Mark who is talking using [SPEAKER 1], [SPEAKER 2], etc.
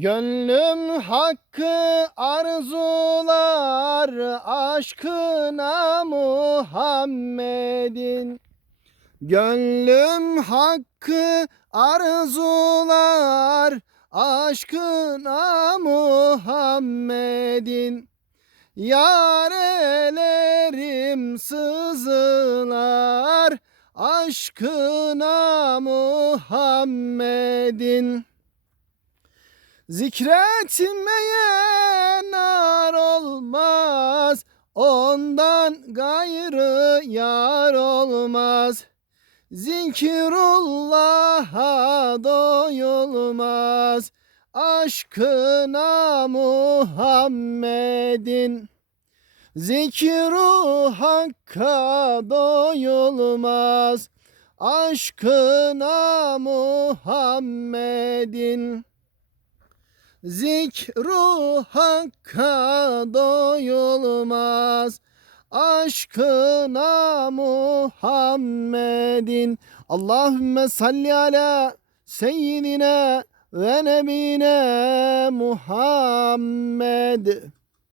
[SPEAKER 1] Gönlüm hakkı arzular aşkına Muhammed'in. Gönlüm hakkı arzular aşkına Muhammed'in. Yarelerim sızılar aşkına Muhammed'in Zikretmeye nar olmaz Ondan gayrı yar olmaz. Zikrullah'a doyulmaz Aşkına Muhammed'in. Zikru hakka doyulmaz Aşkına Muhammed'in Zikru hakka doyulmaz Aşkına Muhammedin. Allahümme salli ala seyyidina ve nebine Muhammed